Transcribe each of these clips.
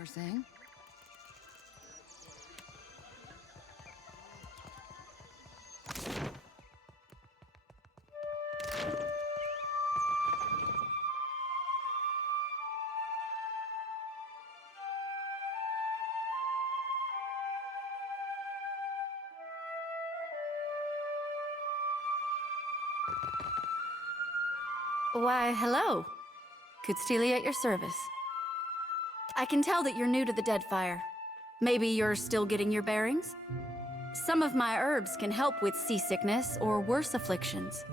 were saying? Why, hello. Kutstili at your service. I can tell that you're new to the Deadfire. Maybe you're still getting your bearings? Some of my herbs can help with seasickness or worse afflictions.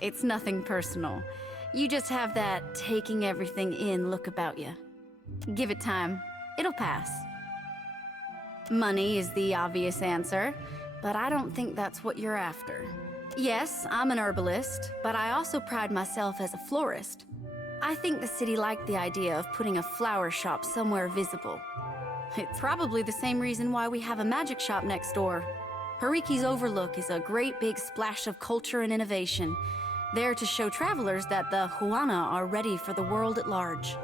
It's nothing personal. You just have that taking everything in look about you. Give it time. It'll pass. Money is the obvious answer, but I don't think that's what you're after. Yes, I'm an herbalist, but I also pride myself as a florist. I think the city liked the idea of putting a flower shop somewhere visible. It's probably the same reason why we have a magic shop next door. Hariki's Overlook is a great big splash of culture and innovation, there to show travelers that the Huana are ready for the world at large.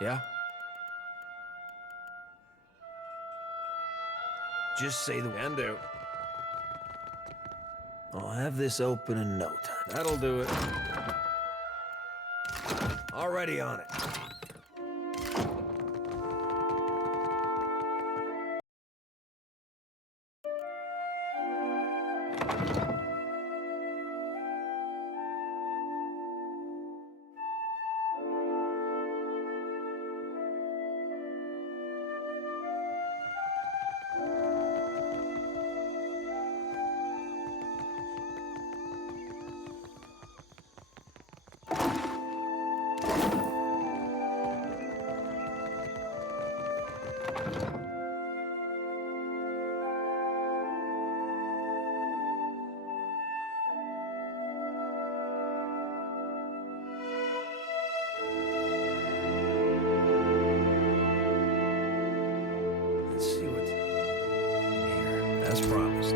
Yeah? Just say the can do. I'll have this open in no time. That'll do it. Already on it. As promised.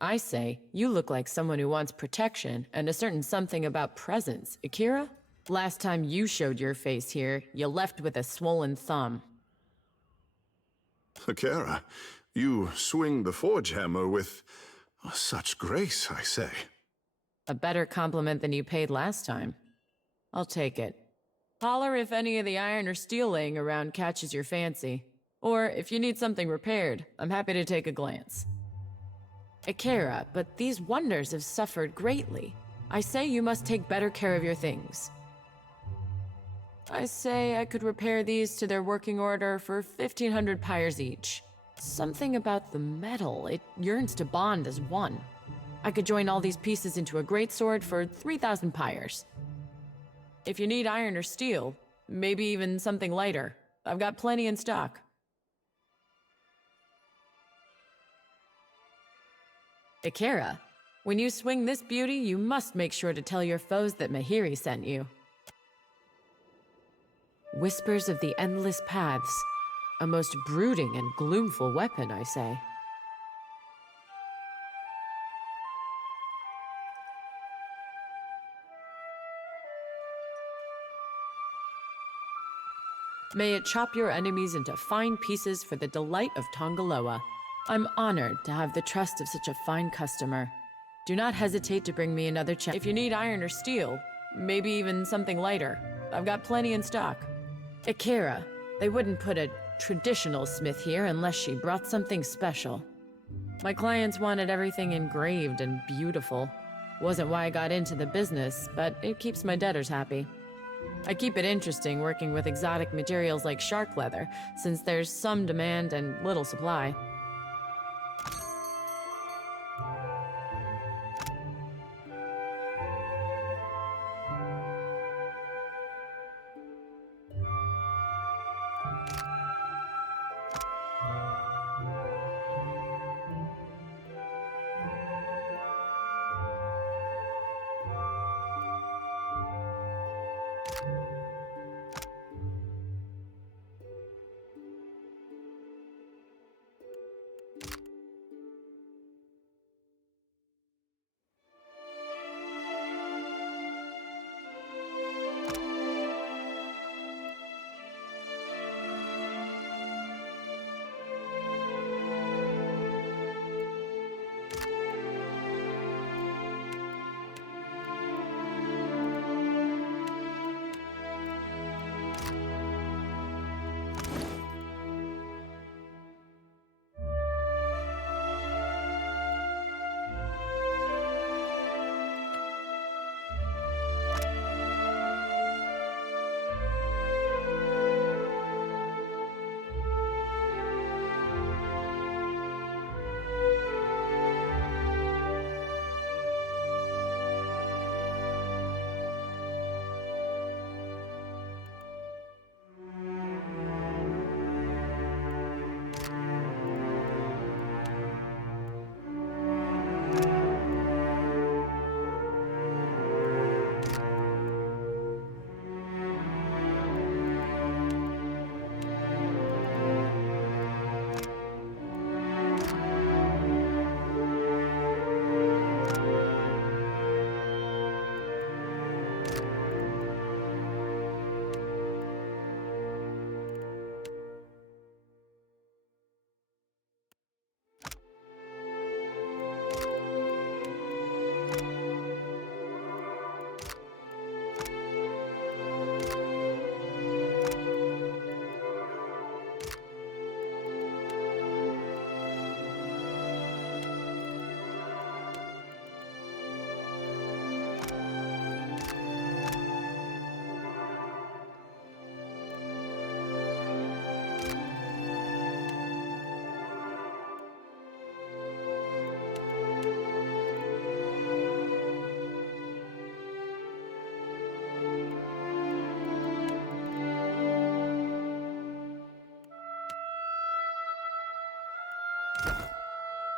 I say, you look like someone who wants protection and a certain something about presence. Akira? Last time you showed your face here, you left with a swollen thumb. Akira, you swing the forge hammer with such grace, I say. A better compliment than you paid last time. I'll take it. Holler if any of the iron or steel laying around catches your fancy. Or if you need something repaired, I'm happy to take a glance. Akira, but these wonders have suffered greatly. I say you must take better care of your things. I say I could repair these to their working order for 1,500 pyres each. Something about the metal, it yearns to bond as one. I could join all these pieces into a great sword for 3,000 pyres. If you need iron or steel, maybe even something lighter, I've got plenty in stock. Akira, when you swing this beauty, you must make sure to tell your foes that Mahiri sent you. Whispers of the Endless Paths. A most brooding and gloomful weapon, I say. May it chop your enemies into fine pieces for the delight of Tongaloa. I'm honored to have the trust of such a fine customer. Do not hesitate to bring me another check. If you need iron or steel, maybe even something lighter, I've got plenty in stock. Akira, they wouldn't put a traditional smith here unless she brought something special. My clients wanted everything engraved and beautiful. Wasn't why I got into the business, but it keeps my debtors happy. I keep it interesting working with exotic materials like shark leather, since there's some demand and little supply.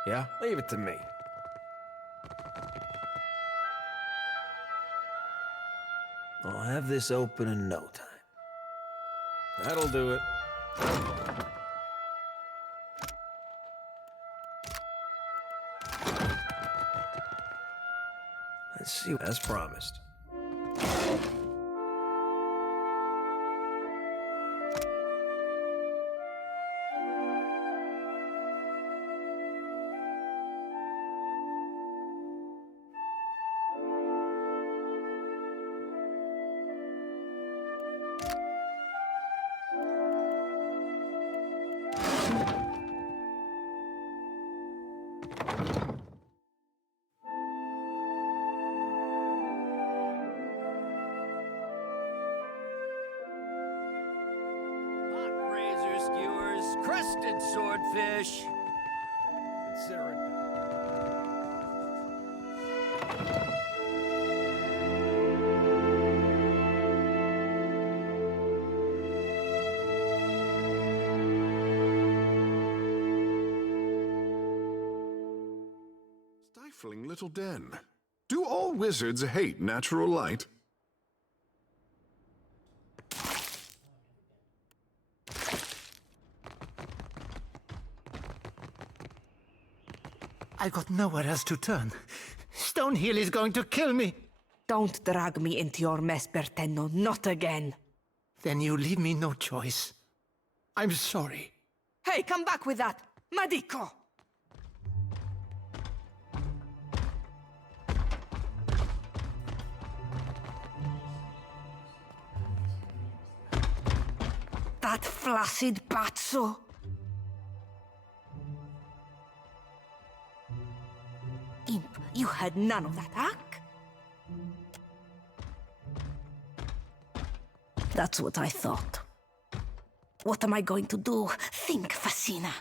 Yeah? Leave it to me. I'll have this open in no time. That'll do it. Let's see, as promised. Razor skewers, crusted swordfish. Consider it. Stifling little den. Do all wizards hate natural light? I got nowhere else to turn. Stonehill is going to kill me. Don't drag me into your mess, Bertenno. Not again. Then you leave me no choice. I'm sorry. Hey, come back with that! Madico! That flaccid pazzo! Imp, you had none of that, Hack? That's what I thought. What am I going to do? Think, Facina.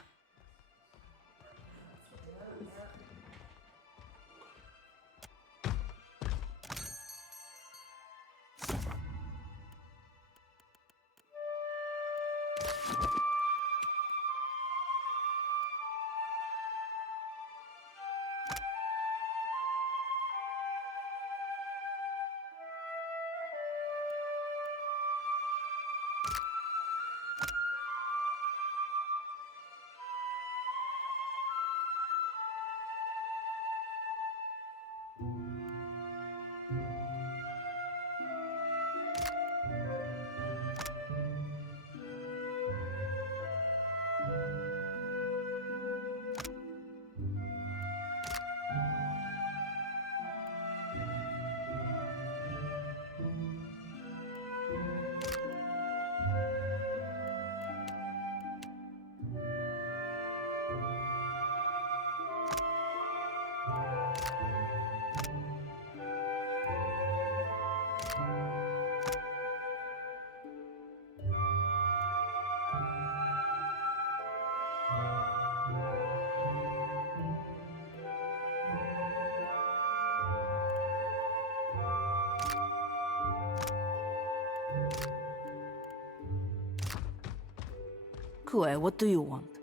Kue, what do you want?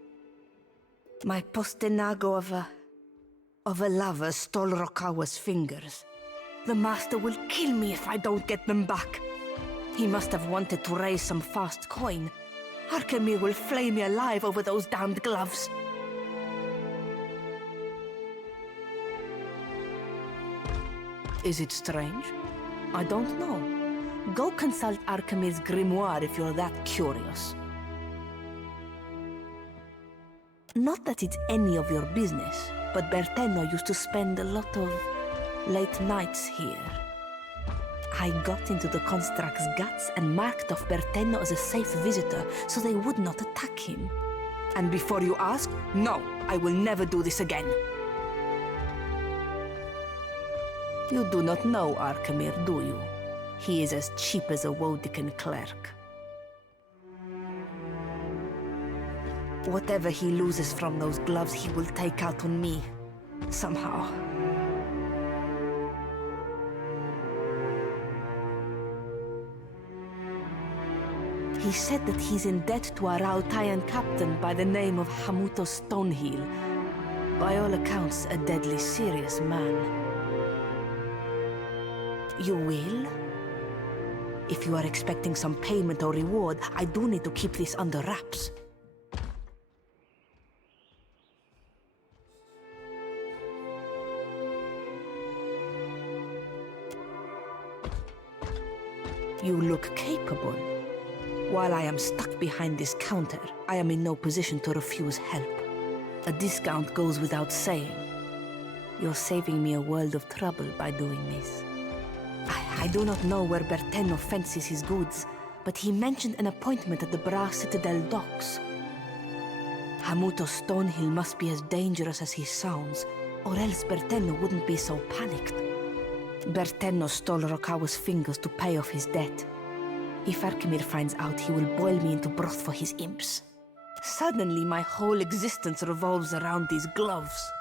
My postenago of a lover stole Rokawa's fingers. The master will kill me if I don't get them back. He must have wanted to raise some fast coin. Arkemir will flay me alive over those damned gloves. Is it strange? I don't know. Go consult Arkemir's grimoire if you're that curious. Not that it's any of your business, but Bertenno used to spend a lot of late nights here. I got into the construct's guts and marked off Bertenno as a safe visitor so they would not attack him. And before you ask, no, I will never do this again. You do not know Arkemir, do you? He is as cheap as a Wodican clerk. Whatever he loses from those gloves, he will take out on me. Somehow. He said that he's in debt to a Rautayan captain by the name of Hamuto Stonehill. By all accounts, a deadly serious man. You will? If you are expecting some payment or reward, I do need to keep this under wraps. You look capable. While I am stuck behind this counter, I am in no position to refuse help. A discount goes without saying. You're saving me a world of trouble by doing this. I do not know where Bertenno fences his goods, but he mentioned an appointment at the Bra Citadel docks. Hamuto Stonehill must be as dangerous as he sounds, or else Bertenno wouldn't be so panicked. Bertenno stole Rokawa's fingers to pay off his debt. If Arkemir finds out, he will boil me into broth for his imps. Suddenly, my whole existence revolves around these gloves.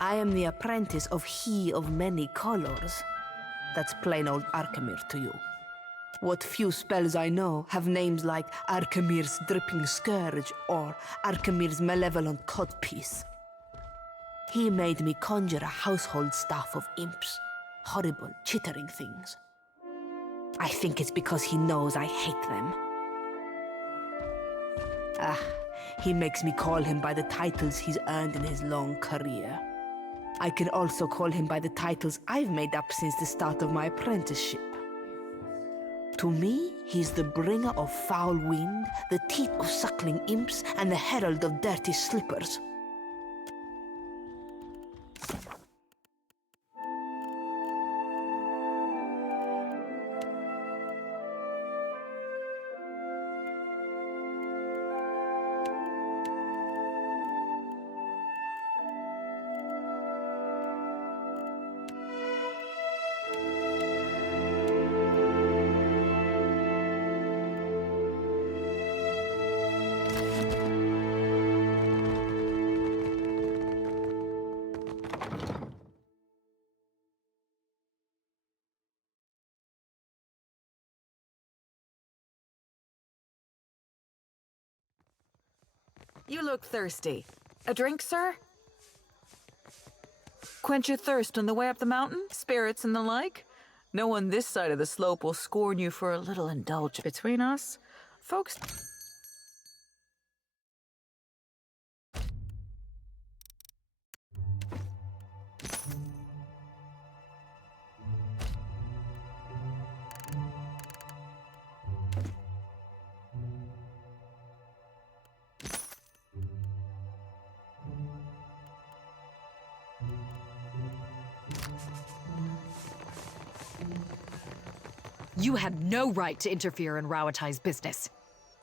I am the apprentice of he of many colors. That's plain old Arkemir to you. What few spells I know have names like Arkemir's Dripping Scourge or Arkemir's Malevolent Codpiece. He made me conjure a household staff of imps. Horrible, chittering things. I think it's because he knows I hate them. He makes me call him by the titles he's earned in his long career. I can also call him by the titles I've made up since the start of my apprenticeship. To me, he's the bringer of foul wind, the teeth of suckling imps, and the herald of dirty slippers. You look thirsty. A drink, sir? Quench your thirst on the way up the mountain? Spirits and the like? No one this side of the slope will scorn you for a little indulgence. Between us, folks... You had no right to interfere in Rawatai's business.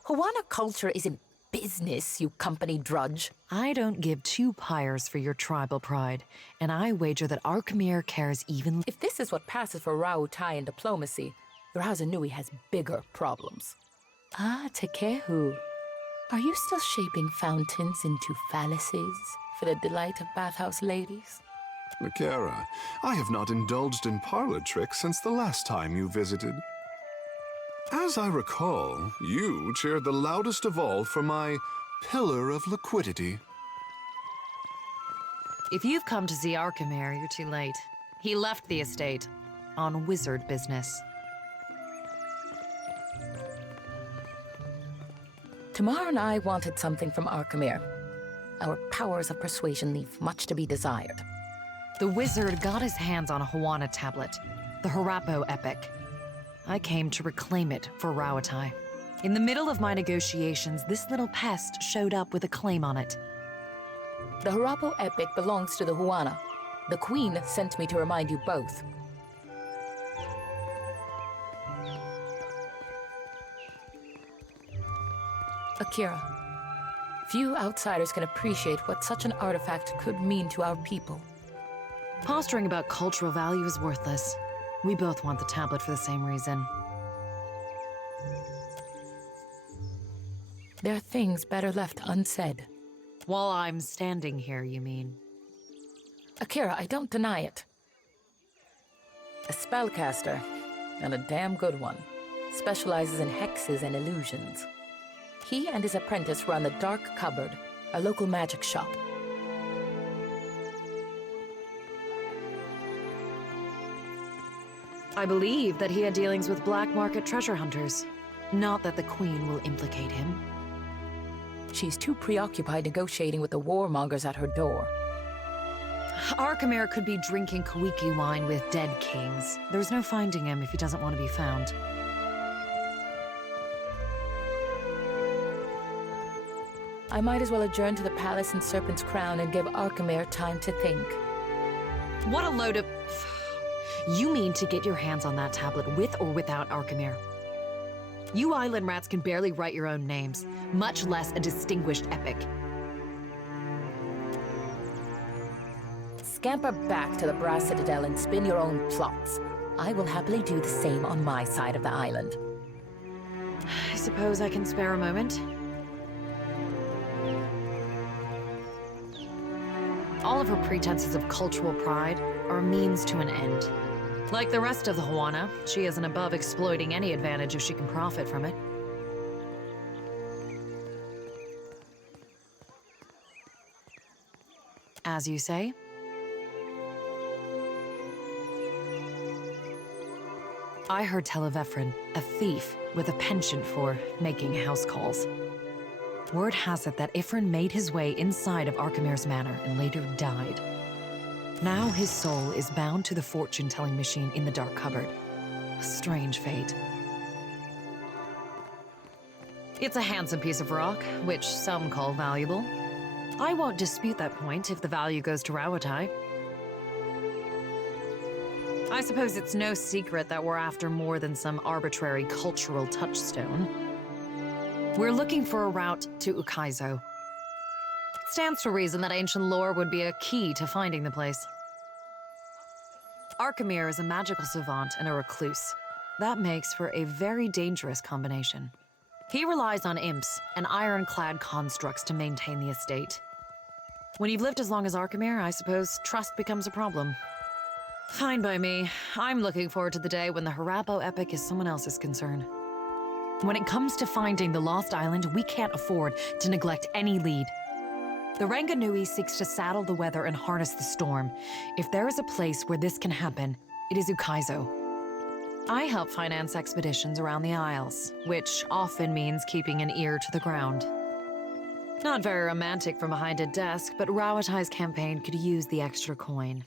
Hawana culture isn't business, you company drudge. I don't give two pyres for your tribal pride, and I wager that Arkemir cares even... If this is what passes for Rawatai in diplomacy, Razanui has bigger problems. Ah, Tekehu. Are you still shaping fountains into phalluses for the delight of bathhouse ladies? Akira, I have not indulged in parlor tricks since the last time you visited. As I recall, you cheered the loudest of all for my pillar of liquidity. If you've come to see Arkemir, you're too late. He left the estate on wizard business. Tomar and I wanted something from Arkemir. Our powers of persuasion leave much to be desired. The wizard got his hands on a Hawana tablet, the Harapo epic. I came to reclaim it for Rawatai. In the middle of my negotiations, this little pest showed up with a claim on it. The Harapo epic belongs to the Huana. The Queen sent me to remind you both. Akira, few outsiders can appreciate what such an artifact could mean to our people. Posturing about cultural value is worthless. We both want the tablet for the same reason. There are things better left unsaid. While I'm standing here, you mean? Akira, I don't deny it. A spellcaster, and a damn good one, specializes in hexes and illusions. He and his apprentice run the Dark Cupboard, a local magic shop. I believe that he had dealings with black market treasure hunters. Not that the Queen will implicate him. She's too preoccupied negotiating with the warmongers at her door. Arkemir could be drinking Kawiki wine with dead kings. There's no finding him if he doesn't want to be found. I might as well adjourn to the Palace and Serpent's Crown and give Arkemir time to think. What a load of... You mean to get your hands on that tablet with or without Arkemir? You island rats can barely write your own names, much less a distinguished epic. Scamper back to the Brass Citadel and spin your own plots. I will happily do the same on my side of the island. I suppose I can spare a moment. All of her pretenses of cultural pride are a means to an end. Like the rest of the Juana, she isn't above exploiting any advantage if she can profit from it. As you say. I heard tell of Ephraim, a thief with a penchant for making house calls. Word has it that Ephraim made his way inside of Archimir's manor and later died. Now his soul is bound to the fortune-telling machine in the dark cupboard. A strange fate. It's a handsome piece of rock, which some call valuable. I won't dispute that point if the value goes to Rawatai. I suppose it's no secret that we're after more than some arbitrary cultural touchstone. We're looking for a route to Ukaizo. It stands to reason that ancient lore would be a key to finding the place. Arkemir is a magical savant and a recluse. That makes for a very dangerous combination. He relies on imps and ironclad constructs to maintain the estate. When you've lived as long as Arkemir, I suppose trust becomes a problem. Fine by me. I'm looking forward to the day when the Harappo epic is someone else's concern. When it comes to finding the Lost Island, we can't afford to neglect any lead. The Ranganui seeks to saddle the weather and harness the storm. If there is a place where this can happen, it is Ukaizo. I help finance expeditions around the Isles, which often means keeping an ear to the ground. Not very romantic from behind a desk, but Rawatai's campaign could use the extra coin.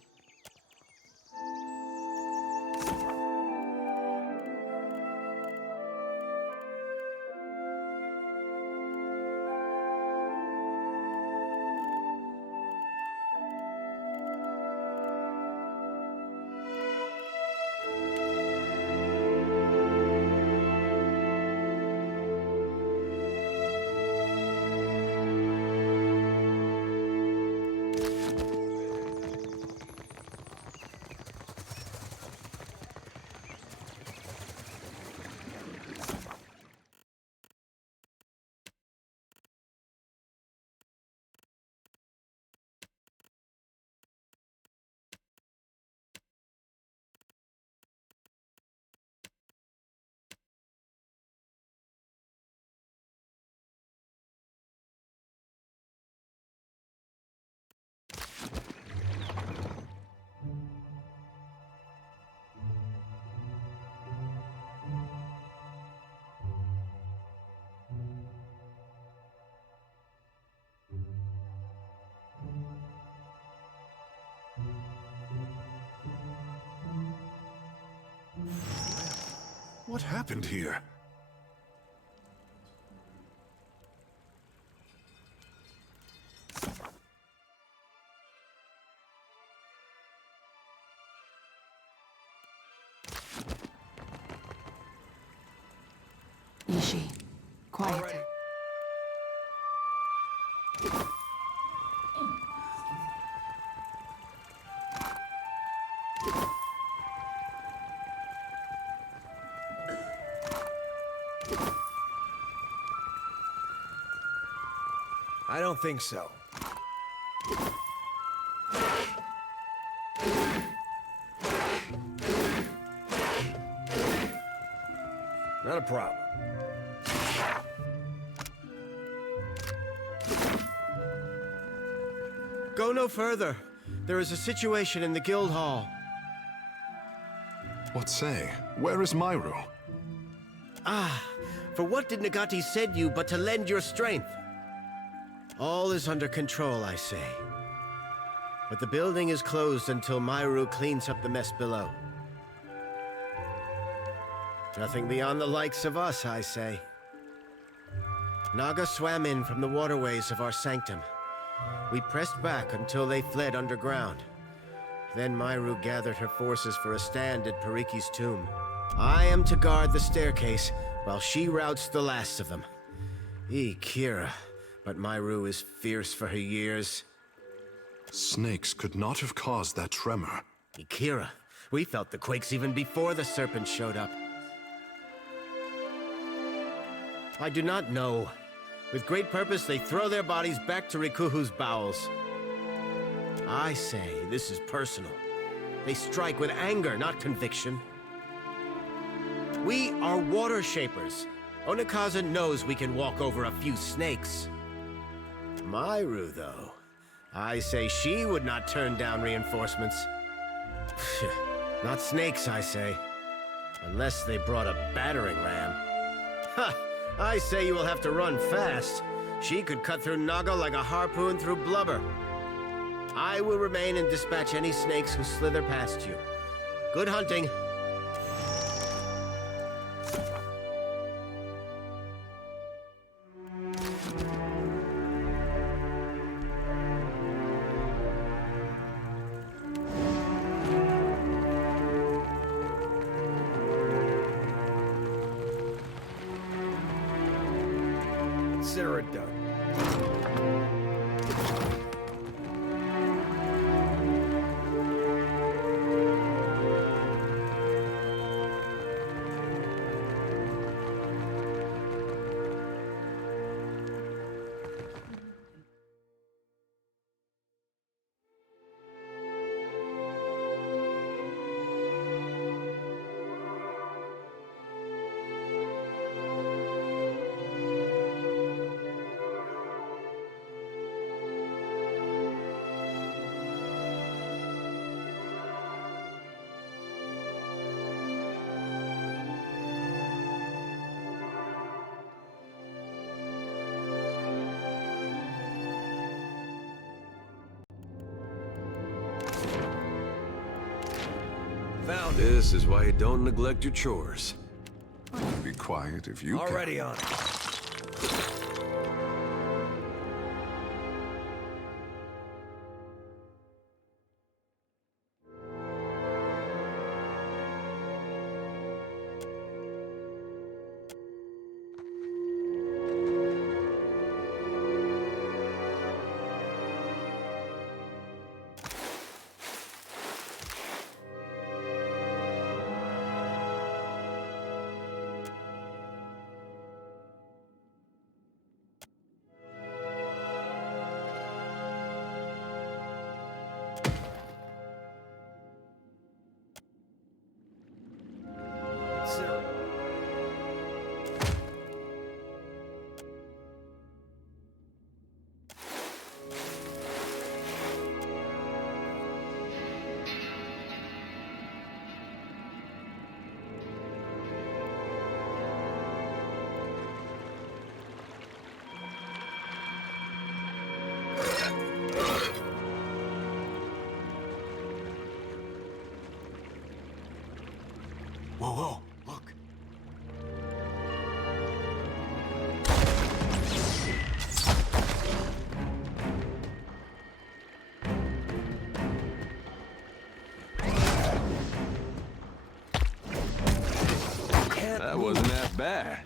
What happened here? Nishi, quiet. Already. I don't think so. Not a problem. Go no further. There is a situation in the guild hall. What say? Where is Myru? Ah, for what did Nagati send you but to lend your strength? All is under control, I say. But the building is closed until Myru cleans up the mess below. Nothing beyond the likes of us, I say. Naga swam in from the waterways of our sanctum. We pressed back until they fled underground. Then Myru gathered her forces for a stand at Pariki's tomb. I am to guard the staircase while she routs the last of them. Kira, but Myru is fierce for her years. Snakes could not have caused that tremor. Kira, we felt the quakes even before the serpent showed up. I do not know. With great purpose, they throw their bodies back to Rikuhu's bowels. I say this is personal. They strike with anger, not conviction. We are water shapers. Onikaza knows we can walk over a few snakes. Myru, though, I say she would not turn down reinforcements. Not snakes, I say. Unless they brought a battering ram. Ha! I say you will have to run fast. She could cut through Naga like a harpoon through blubber. I will remain and dispatch any snakes who slither past you. Good hunting. Consider it done. Found it. This is why you don't neglect your chores. Be quiet if you Already on it. Whoa, whoa, look. That wasn't that bad.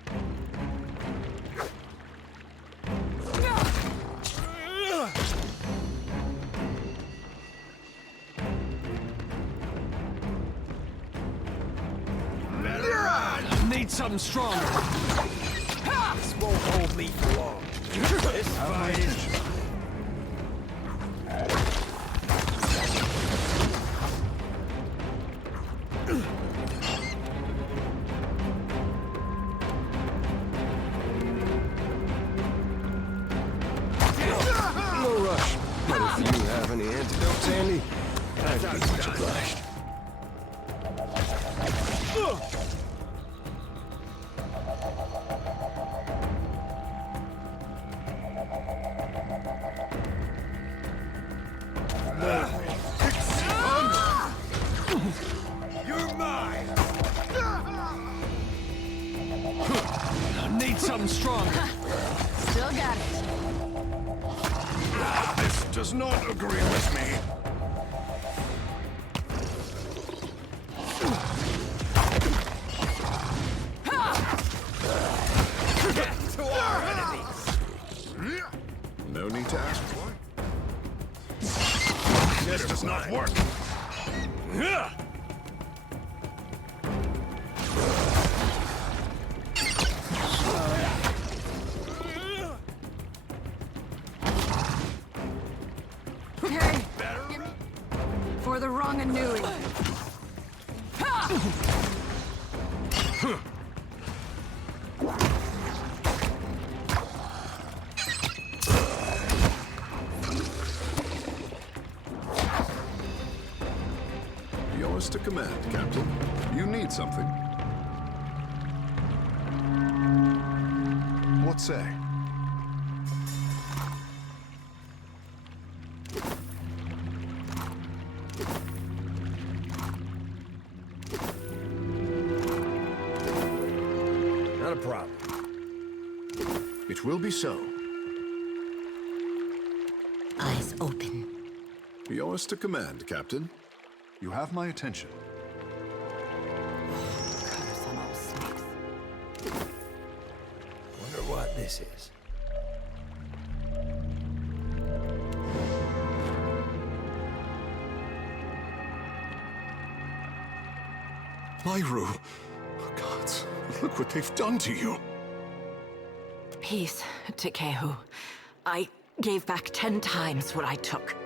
Need something stronger. This won't hold me for long. This fight is... No rush. But if you have any antidotes, Andy, I'd be much obliged. You're mine! I need something stronger. Tug at it. This does not agree with me. To our enemies! No need to ask why. This does not work. Okay. For the wrong annuity. Yours to command, Captain. You need something. What say? Not a problem. It will be so. Eyes open. Yours to command, Captain. You have my attention. Curse on all snakes. Wonder what this is. Myru! Oh, gods, look what they've done to you! Peace to Kehu. I gave back 10 times what I took.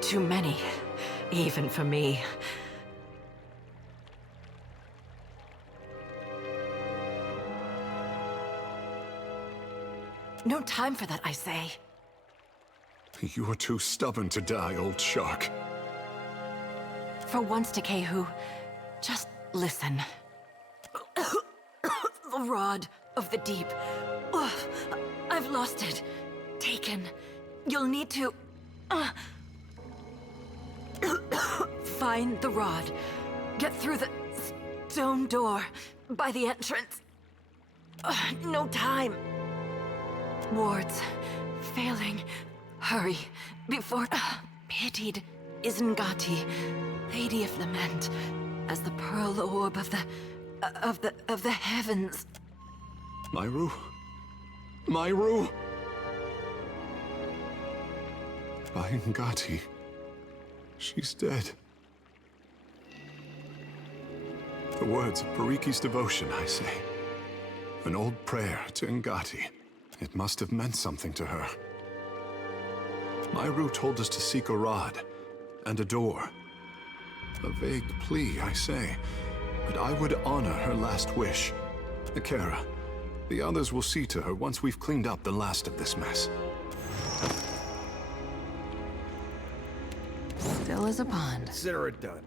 Too many, even for me. No time for that, I say. You are too stubborn to die, old shark. For once, Kehu, just listen. The rod of the deep. Oh, I've lost it. Taken. You'll need to... find the rod. Get through the stone door by the entrance. No time. Wards. Failing. Hurry. Before... Pitied Isengati, Lady of Lament, as the pearl orb of the heavens. Myru? Myru? Ngati. She's dead. The words of Pariki's devotion, I say. An old prayer to Ngati. It must have meant something to her. Myru told us to seek a rod and a door. A vague plea, I say, but I would honor her last wish. Akira, the others will see to her once we've cleaned up the last of this mess. Still as a pond. Consider it done.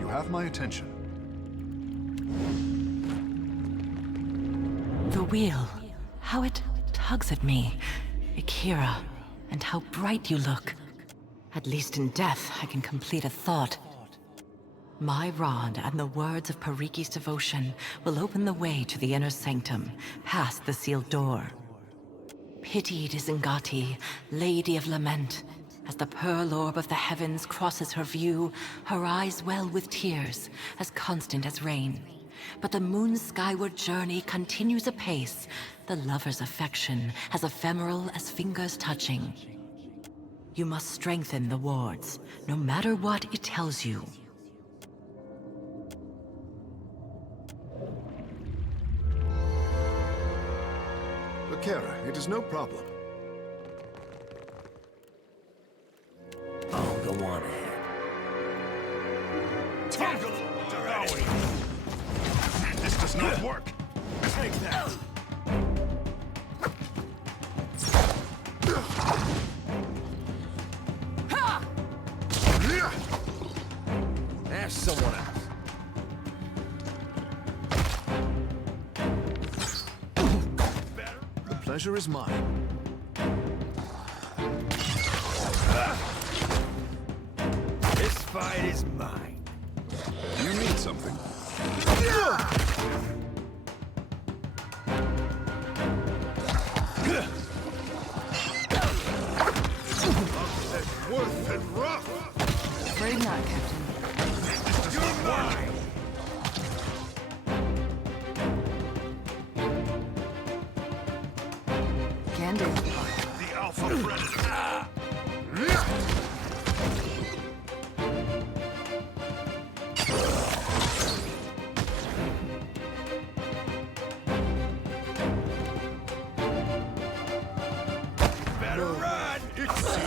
You have my attention. The wheel. How it tugs at me. Akira. And how bright you look. At least in death, I can complete a thought. My rod and the words of Pariki's devotion will open the way to the inner sanctum, past the sealed door. Pitied Isengati, Lady of Lament. As the pearl orb of the heavens crosses her view, her eyes well with tears, as constant as rain. But the moon's skyward journey continues apace, the lover's affection as ephemeral as fingers touching. You must strengthen the wards, no matter what it tells you. Akira, it is no problem. I'll go on ahead. This does not work. Take that. Ask someone else. The pleasure is mine. This fight is mine. You need something. Worth and rough! Afraid not, Captain. You're mine! Can do. The Alpha Predator! Better run! It's the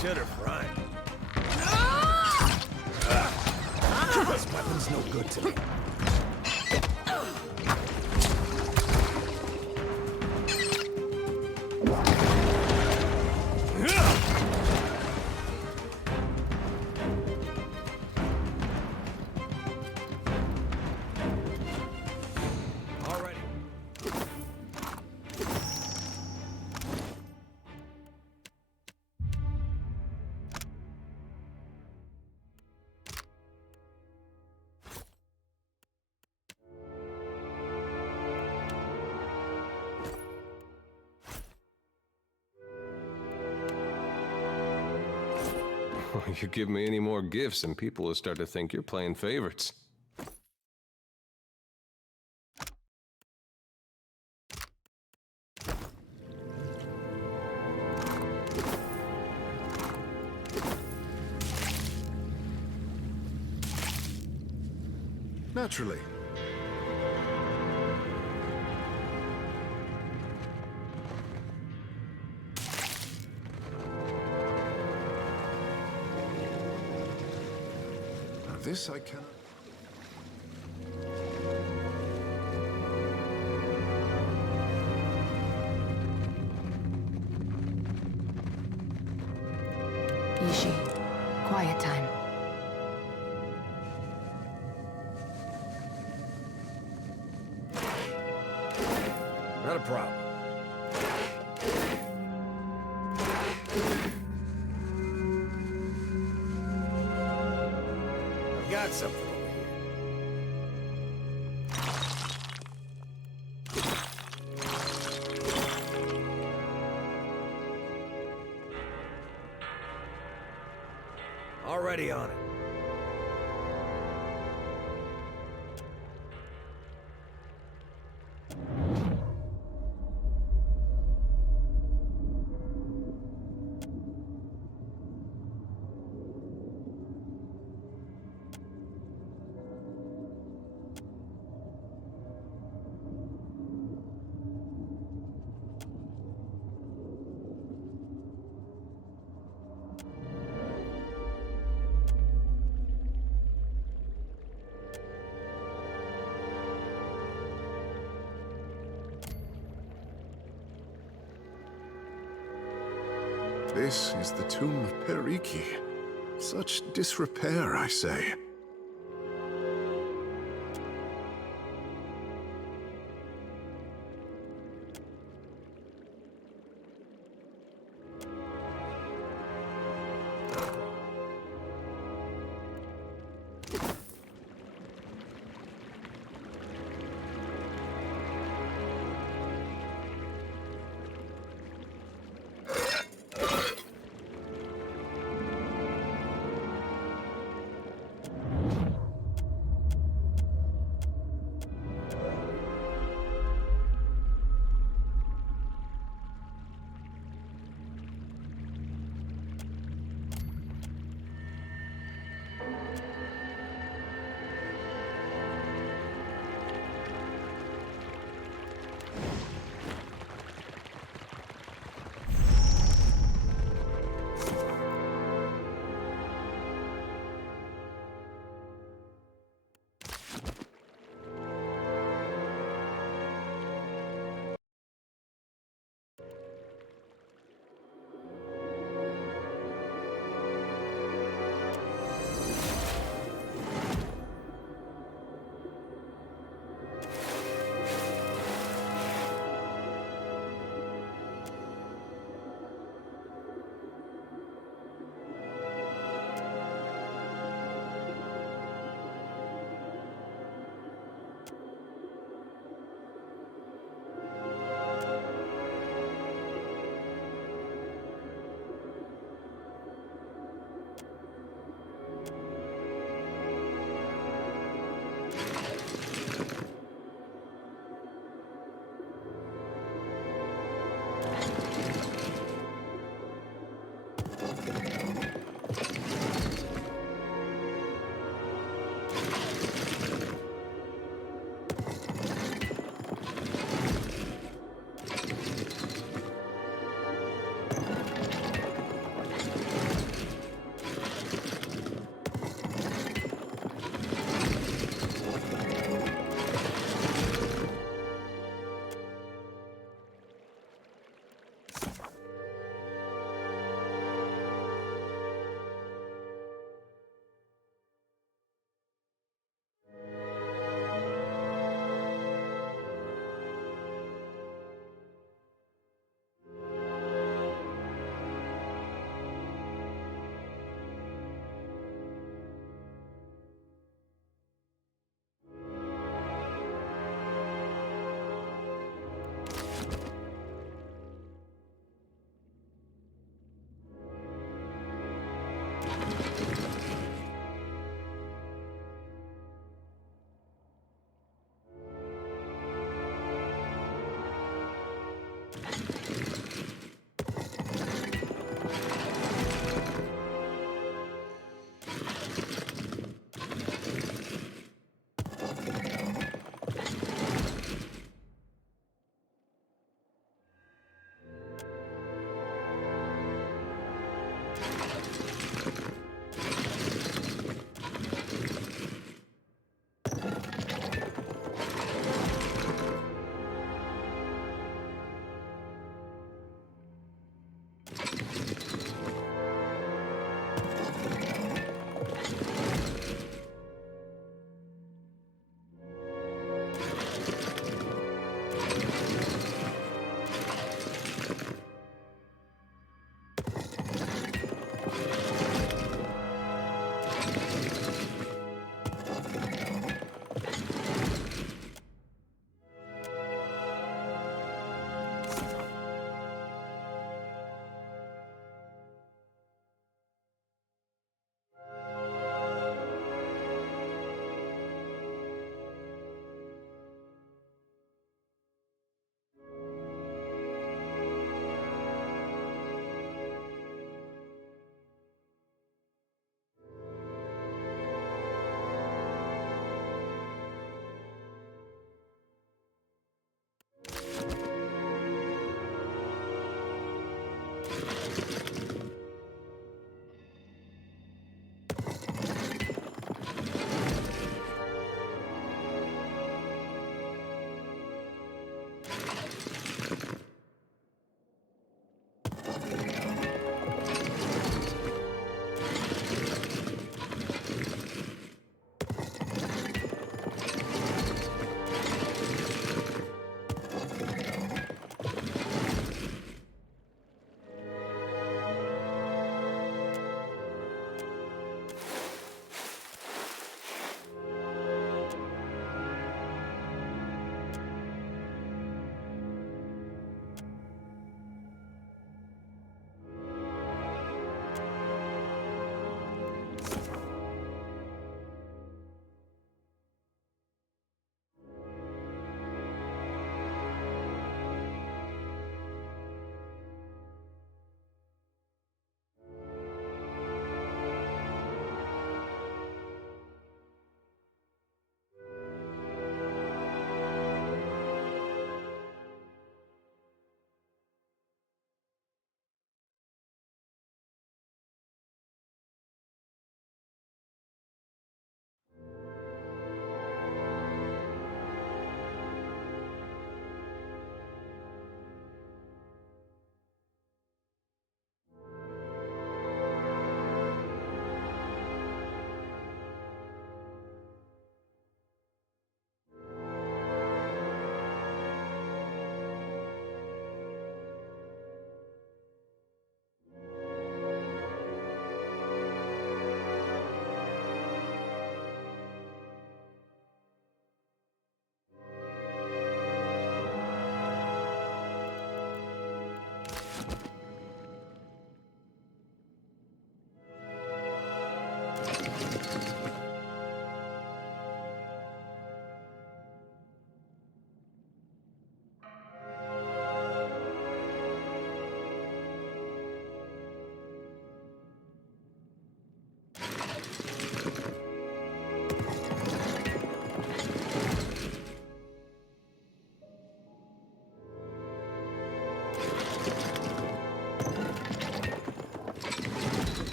should have run. This weapon's no good to me. You give me any more gifts and people will start to think you're playing favorites. Naturally. This I cannot... Ishi, quiet time. Not a problem. Got something over here. Already on it. This is the tomb of Periki. Such disrepair, I say.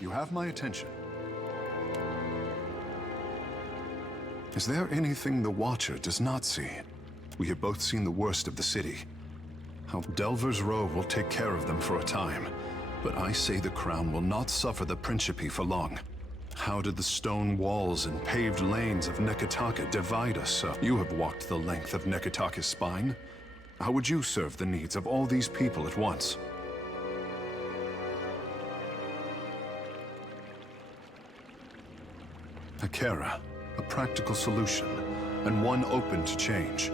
You have my attention. Is there anything the Watcher does not see? We have both seen the worst of the city. How Delver's Row will take care of them for a time. But I say the Crown will not suffer the Principe for long. How did the stone walls and paved lanes of Neketeka divide us so? You have walked the length of Neketeka's spine. How would you serve the needs of all these people at once? Akira, a practical solution, and one open to change.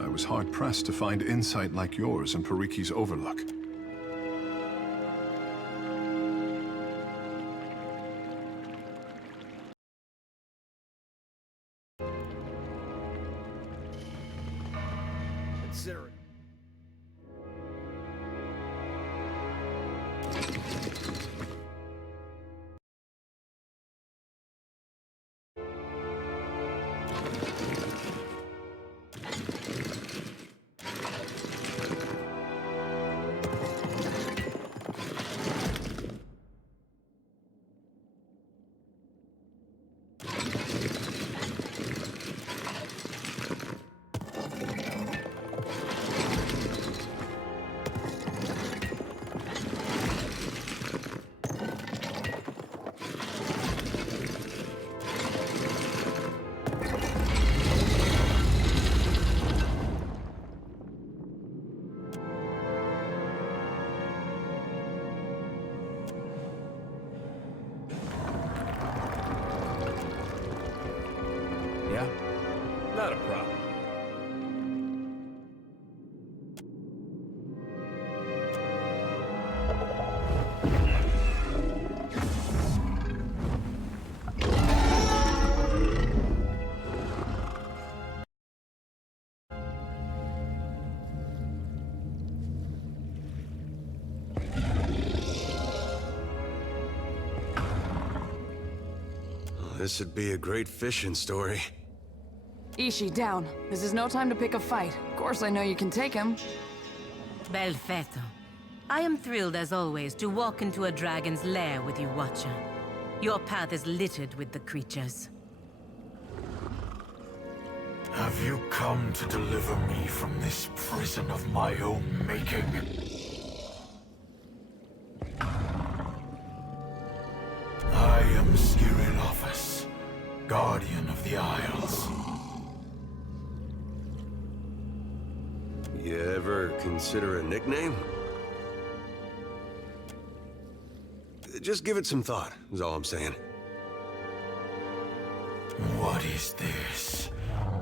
I was hard-pressed to find insight like yours in Pariki's Overlook. Consider it. Yeah? Not a problem. This would be a great fishing story. Ishi, down. This is no time to pick a fight. Of course I know you can take him. Perfetto. I am thrilled as always to walk into a dragon's lair with you, Watcher. Your path is littered with the creatures. Have you come to deliver me from this prison of my own making? I am Skirilophus, Guardian of the Isles. You ever consider a nickname? Just give it some thought, is all I'm saying. What is this?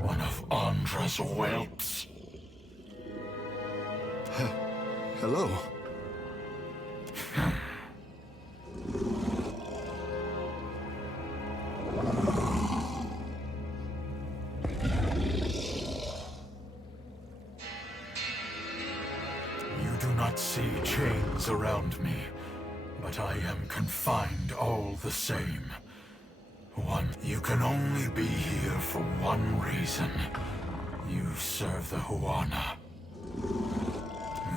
One of Andra's whelps? Hello. You do not see chains around me, but I am confined all the same. You can only be here for one reason. You serve the Huana.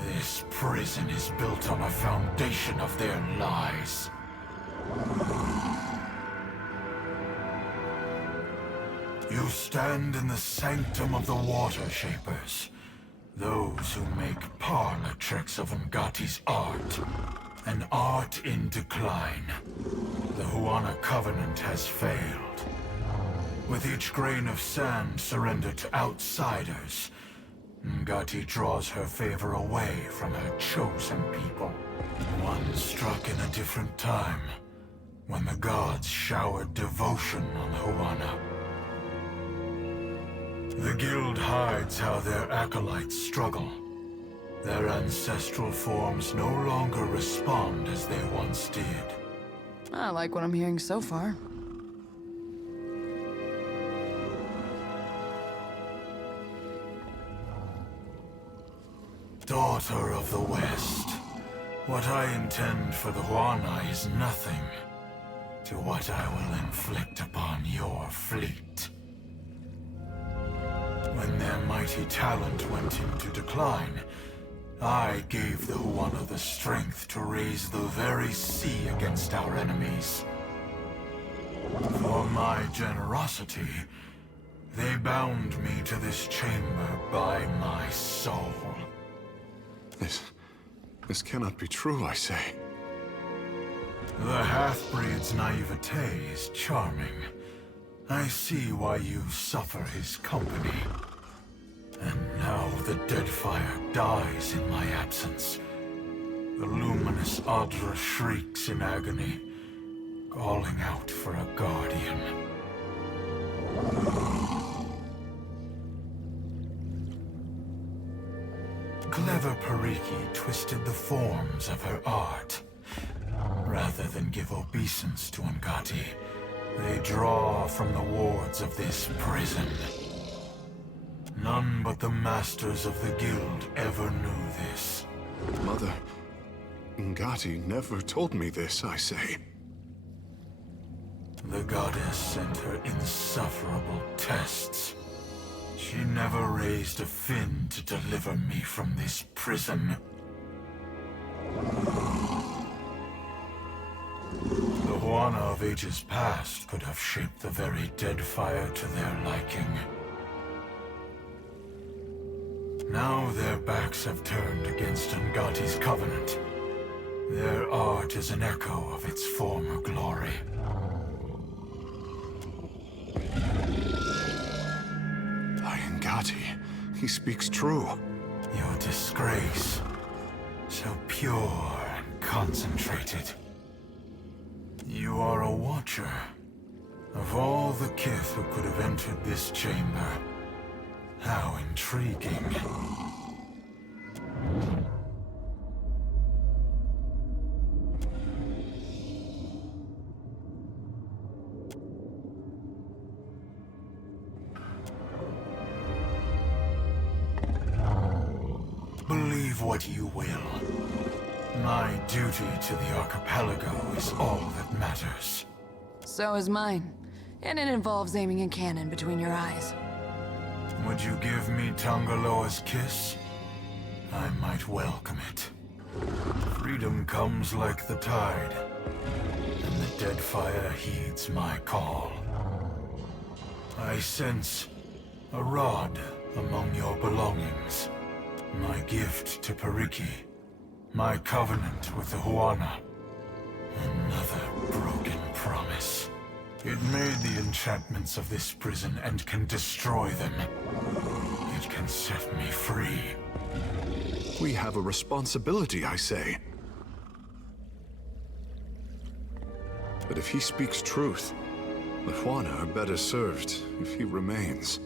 This prison is built on a foundation of their lies. You stand in the sanctum of the Water Shapers. Those who make parlor tricks of Ngati's art. An art in decline. The Huana Covenant has failed. With each grain of sand surrendered to outsiders, Ngati draws her favor away from her chosen people. One struck in a different time, when the gods showered devotion on Huana. The guild hides how their acolytes struggle. Their ancestral forms no longer respond as they once did. I like what I'm hearing so far. Daughter of the West, what I intend for the Huana is nothing to what I will inflict upon your fleet. When their mighty talent went into decline, I gave the Huana the strength to raise the very sea against our enemies. For my generosity, they bound me to this chamber by my soul. This cannot be true, I say. The half-breed's naivete is charming. I see why you suffer his company. And now the Deadfire dies in my absence. The luminous Adra shrieks in agony, calling out for a guardian. Clever Pariki twisted the forms of her art. Rather than give obeisance to Ngati, they draw from the wards of this prison. None but the masters of the guild ever knew this. Mother, Ngati never told me this, I say. The goddess sent her insufferable tests. She never raised a fin to deliver me from this prison. The Huana of ages past could have shaped the very Deadfire to their liking. Now their backs have turned against Ngati's covenant. Their art is an echo of its former glory. By Ngati, he speaks true. Your disgrace, so pure and concentrated. You are a watcher. Of all the kith who could have entered this chamber, how intriguing. Believe what you will. My duty to the archipelago is all that matters. So is mine. And it involves aiming a cannon between your eyes. Would you give me Tangaloa's kiss? I might welcome it. Freedom comes like the tide, and the Deadfire heeds my call. I sense a rod among your belongings. My gift to Pariki. My covenant with the Huana. Another broken promise. It made the enchantments of this prison and can destroy them. It can set me free. We have a responsibility, I say. But if he speaks truth, the Huana are better served if he remains.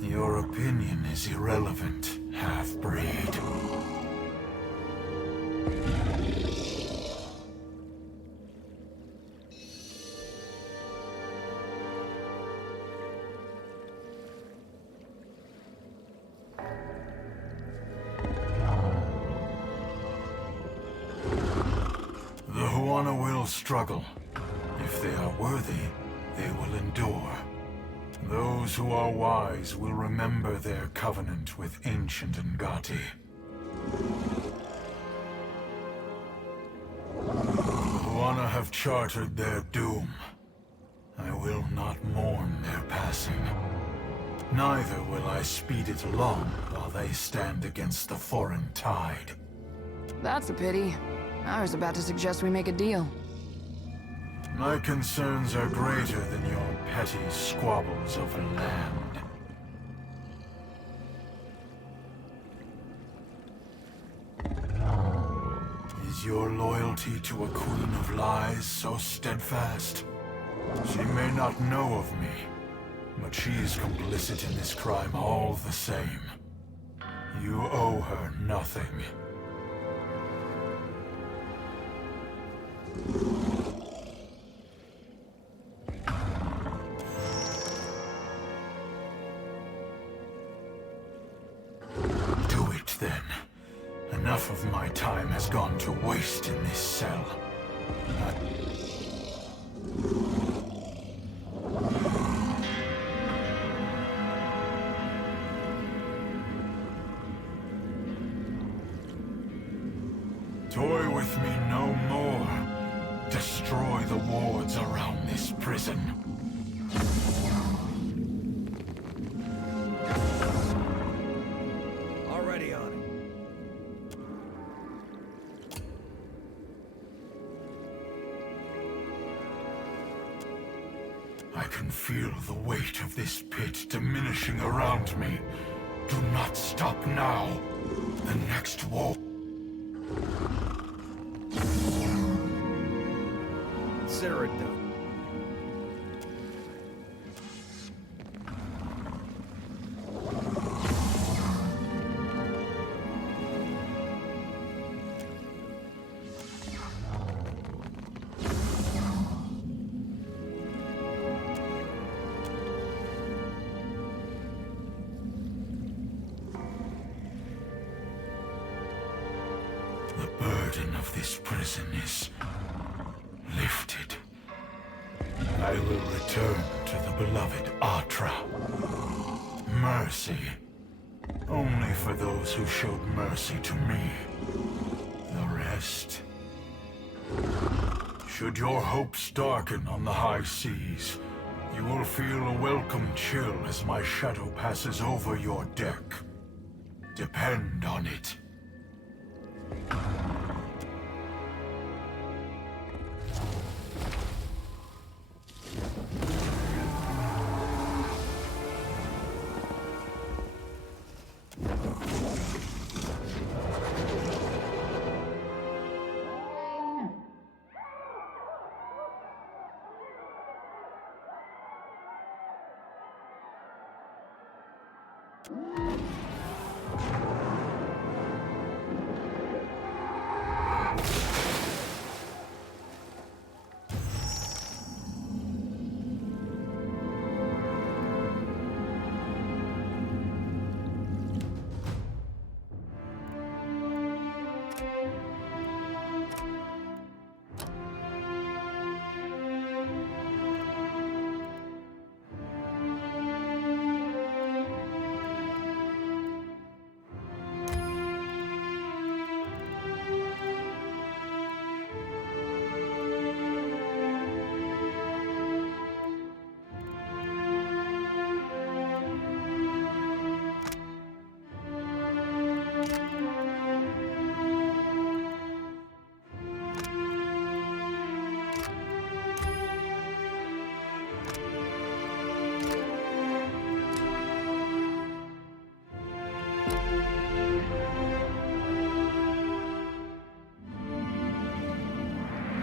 Your opinion is irrelevant, half-breed. The Huana will struggle. If they are worthy, they will endure. Those who are wise will remember their covenant with ancient Ngati. The Huana have chartered their doom. I will not mourn their passing. Neither will I speed it along while they stand against the foreign tide. That's a pity. I was about to suggest we make a deal. My concerns are greater than your petty squabbles over land. Is your loyalty to a queen of lies so steadfast? She may not know of me, but she is complicit in this crime all the same. You owe her nothing. Do it then. Enough of my time has gone to waste in this cell. Toy with me no more. Destroy the wards around this prison. Already on it. I can feel the weight of this pit diminishing around me. Do not stop now. The next war. Consider it done. The burden of this prison is lifted. I will return to the beloved Atra. Mercy. Only for those who showed mercy to me. The rest. Should your hopes darken on the high seas, you will feel a welcome chill as my shadow passes over your deck. Depend on it.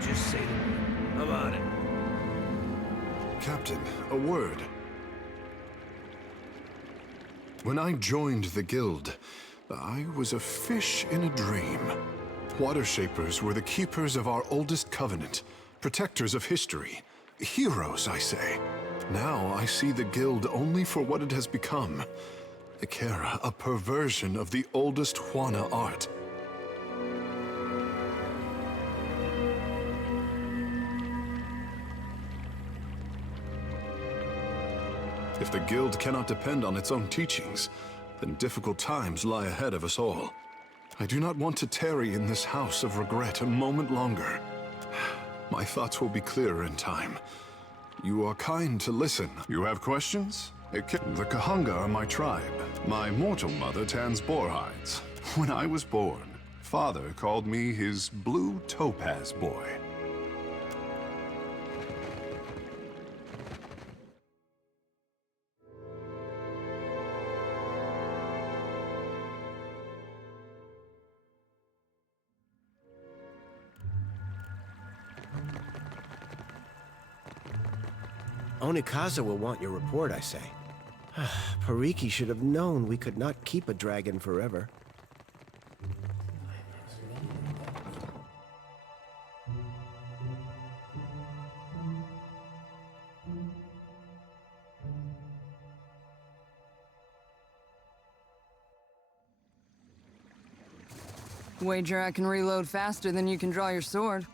Just say the word. I'm on it. Captain, a word. When I joined the guild, I was a fish in a dream. Water Shapers were the keepers of our oldest covenant, protectors of history. Heroes, I say. Now I see the guild only for what it has become. Ikera, a perversion of the oldest Juana art. If the guild cannot depend on its own teachings, then difficult times lie ahead of us all. I do not want to tarry in this house of regret a moment longer. My thoughts will be clearer in time. You are kind to listen. You have questions? The Kahunga are my tribe. My mortal mother tans boar hides. When I was born, Father called me his blue topaz boy. Onikaza will want your report, I say. Pariki should have known we could not keep a dragon forever. Wager I can reload faster than you can draw your sword.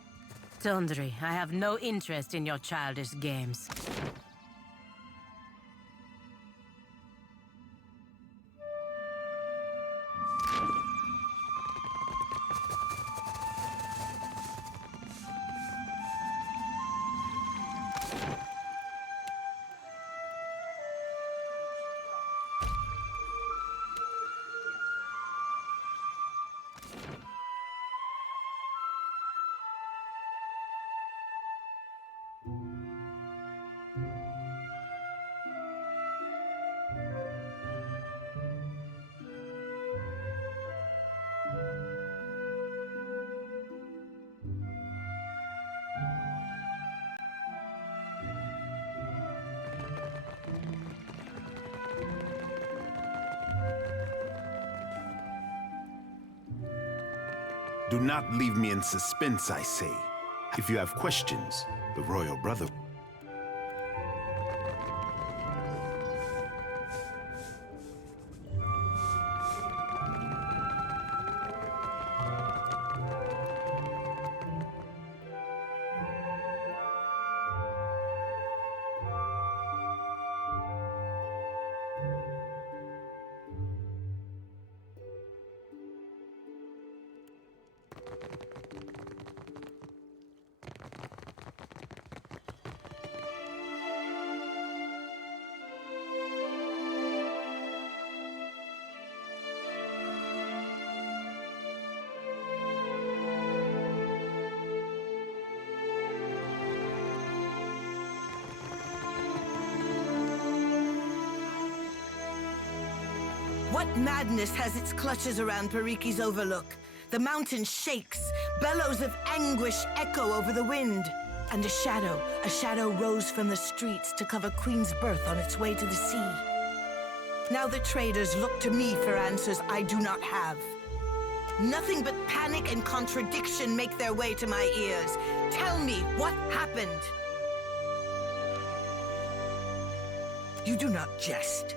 Tondri, I have no interest in your childish games. Do not leave me in suspense, I say. If you have questions, the royal brother... What madness has its clutches around Pariki's overlook? The mountain shakes, bellows of anguish echo over the wind. And a shadow rose from the streets to cover Queen's Birth on its way to the sea. Now the traders look to me for answers I do not have. Nothing but panic and contradiction make their way to my ears. Tell me what happened. You do not jest.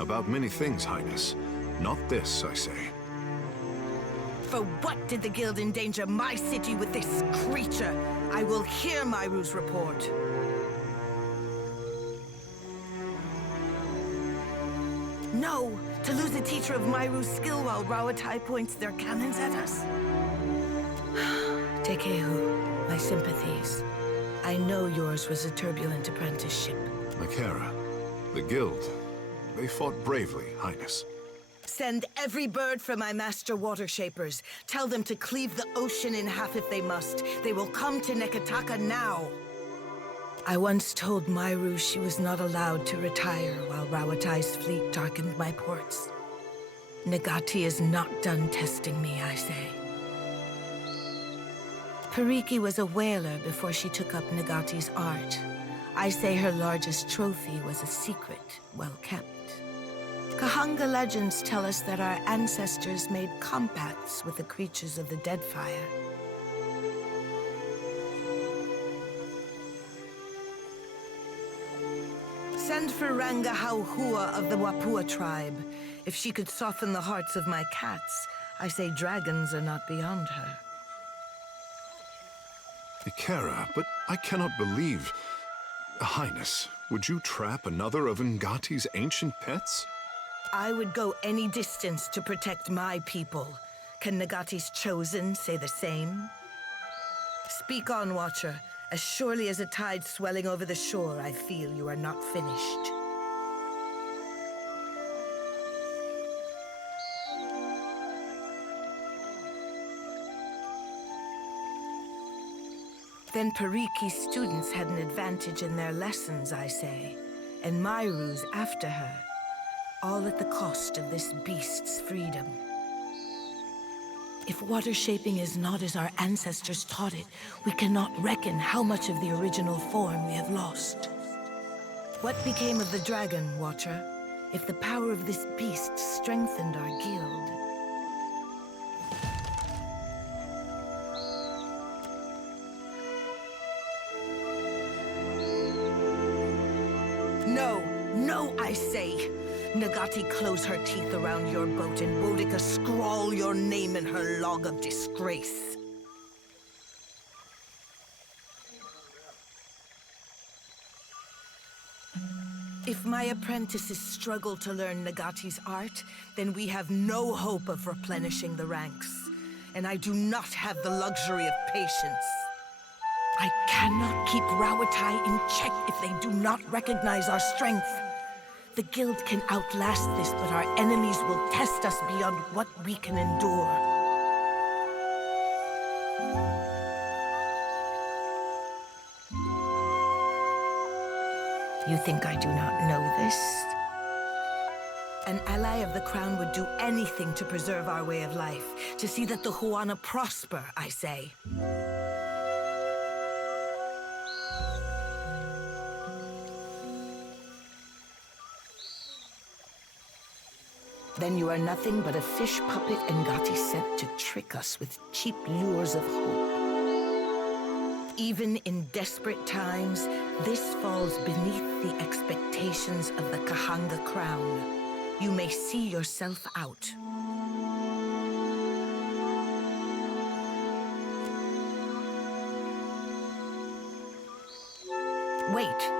About many things, Highness. Not this, I say. For what did the Guild endanger my city with this creature? I will hear Myru's report. No, to lose a teacher of Myru's skill while Rawatai points their cannons at us? Tekehu, my sympathies. I know yours was a turbulent apprenticeship. Makera, the Guild, they fought bravely, Highness. Send every bird for my master water shapers. Tell them to cleave the ocean in half if they must. They will come to Neketeka now. I once told Myru she was not allowed to retire while Rawatai's fleet darkened my ports. Negati is not done testing me, I say. Pariki was a whaler before she took up Negati's art. I say her largest trophy was a secret, well kept. Kahunga legends tell us that our ancestors made compacts with the creatures of the Deadfire. Send for Ranga Hauhua of the Wapua tribe. If she could soften the hearts of my cats, I say dragons are not beyond her. Ikera, but I cannot believe... Highness, would you trap another of Ngati's ancient pets? I would go any distance to protect my people. Can Negati's chosen say the same? Speak on, Watcher, As surely as a tide swelling over the shore, I feel you are not finished. Then Pariki's students had an advantage in their lessons, I say, and my ruse after her, all at the cost of this beast's freedom. If water shaping is not as our ancestors taught it, we cannot reckon how much of the original form we have lost. What became of the dragon, Watcher, if the power of this beast strengthened our guild? No, no, I say! Nagati close her teeth around your boat and Wodika scrawl your name in her log of disgrace. If my apprentices struggle to learn Nagati's art, then we have no hope of replenishing the ranks. And I do not have the luxury of patience. I cannot keep Rawatai in check if they do not recognize our strength. The guild can outlast this, but our enemies will test us beyond what we can endure. You think I do not know this? An ally of the crown would do anything to preserve our way of life, to see that the Huana prosper, I say. Then you are nothing but a fish puppet Ngati sent to trick us with cheap lures of hope. Even in desperate times, this falls beneath the expectations of the Kahanga crown. You may see yourself out. Wait.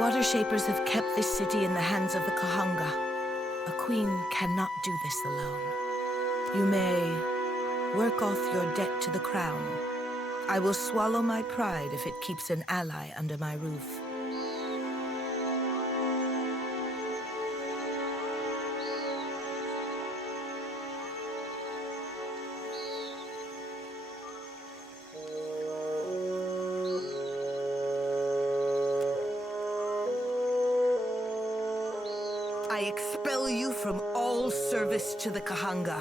Water Shapers have kept this city in the hands of the Kahanga. A queen cannot do this alone. You may work off your debt to the crown. I will swallow my pride if it keeps an ally under my roof. I expel you from all service to the Kahanga.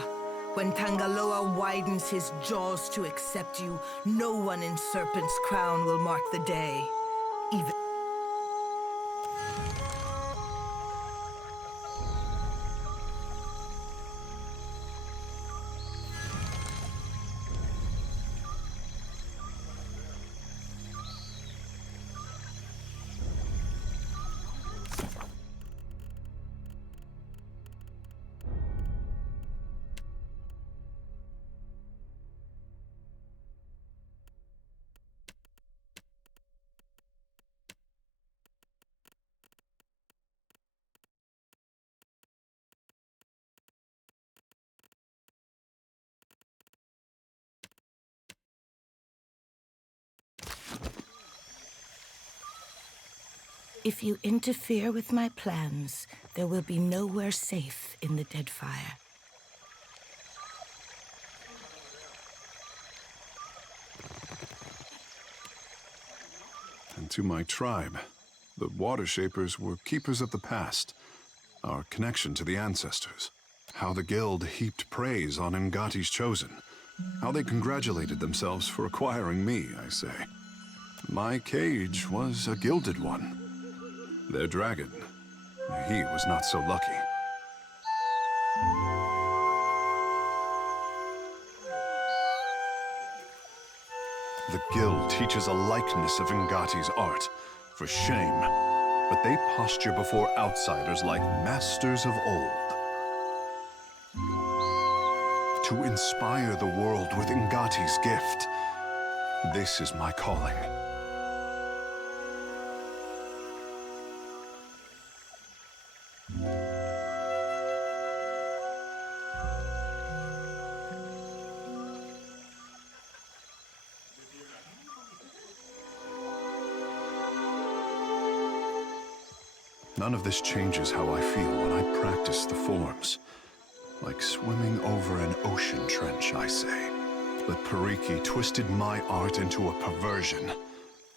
When Tangaloa widens his jaws to accept you, no one in Serpent's Crown will mark the day. Even... If you interfere with my plans, there will be nowhere safe in the Deadfire. And to my tribe, the Water Shapers were keepers of the past, our connection to the ancestors. How the guild heaped praise on Ngati's chosen. How they congratulated themselves for acquiring me, I say. My cage was a gilded one. Their dragon, he was not so lucky. The guild teaches a likeness of Ngati's art, for shame, but they posture before outsiders like masters of old. To inspire the world with Ngati's gift, this is my calling. None of this changes how I feel when I practice the forms. Like swimming over an ocean trench, I say. But Pariki twisted my art into a perversion.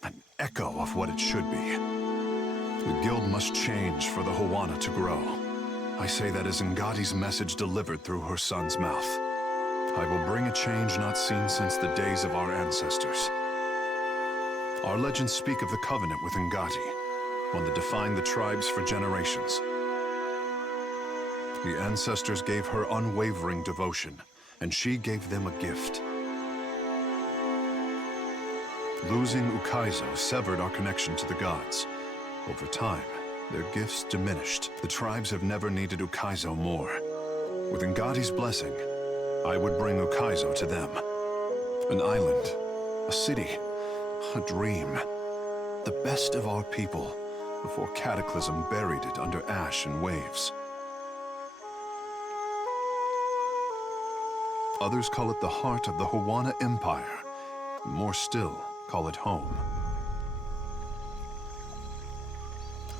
An echo of what it should be. The guild must change for the Huana to grow. I say that as Ngati's message delivered through her son's mouth. I will bring a change not seen since the days of our ancestors. Our legends speak of the covenant with Ngati, one that defined the tribes for generations. The ancestors gave her unwavering devotion, and she gave them a gift. Losing Ukaizo severed our connection to the gods. Over time, their gifts diminished. The tribes have never needed Ukaizo more. With Ngati's blessing, I would bring Ukaizo to them. An island, a city, a dream. The best of our people, before Cataclysm buried it under ash and waves. Others call it the heart of the Huana Empire. More still, call it home.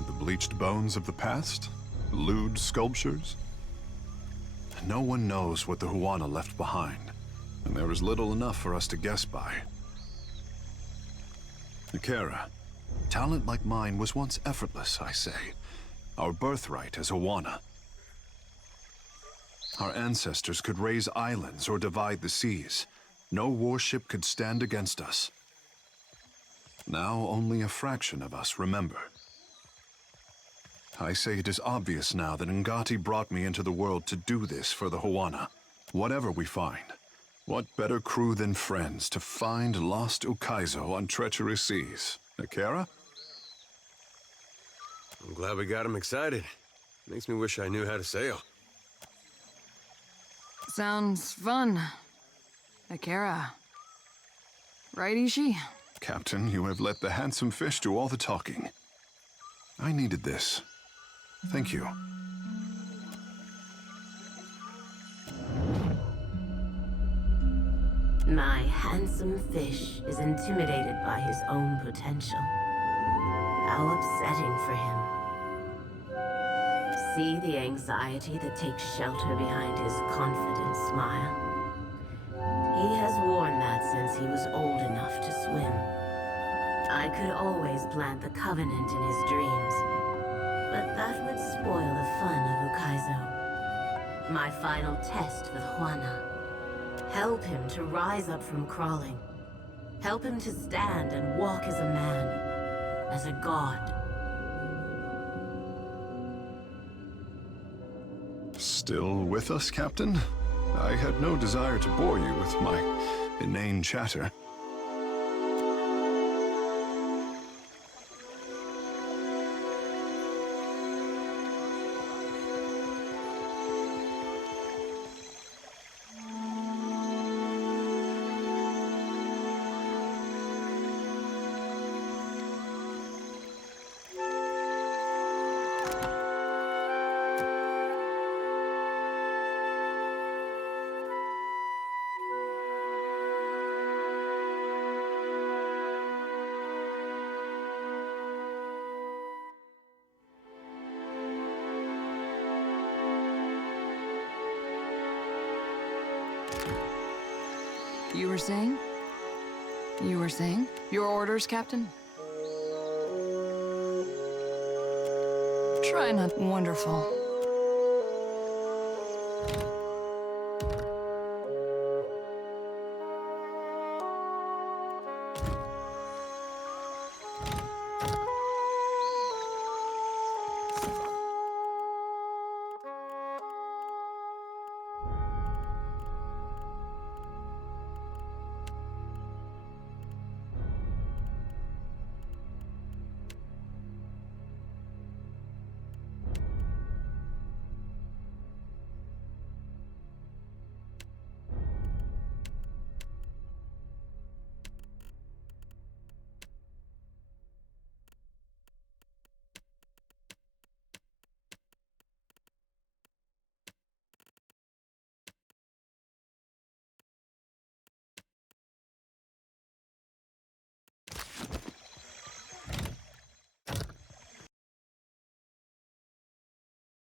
The bleached bones of the past? Lewd sculptures? No one knows what the Huana left behind, and there is little enough for us to guess by. Nikera, talent like mine was once effortless, I say. Our birthright as Huana. Our ancestors could raise islands or divide the seas. No warship could stand against us. Now only a fraction of us remember. I say it is obvious now that Ngati brought me into the world to do this for the Huana. Whatever we find, what better crew than friends to find lost Ukaizo on treacherous seas? Nikera? I'm glad we got him excited. Makes me wish I knew how to sail. Sounds fun. Akira. Right, Ishi? Captain, you have let the handsome fish do all the talking. I needed this. Thank you. My handsome fish is intimidated by his own potential. How upsetting for him. See the anxiety that takes shelter behind his confident smile? He has worn that since he was old enough to swim. I could always plant the covenant in his dreams, but that would spoil the fun of Ukaizo. My final test with Huana. Help him to rise up from crawling. Help him to stand and walk as a man, as a god. Still with us, Captain? I had no desire to bore you with my inane chatter. You were saying? You were saying? Your orders, Captain? Try not wonderful.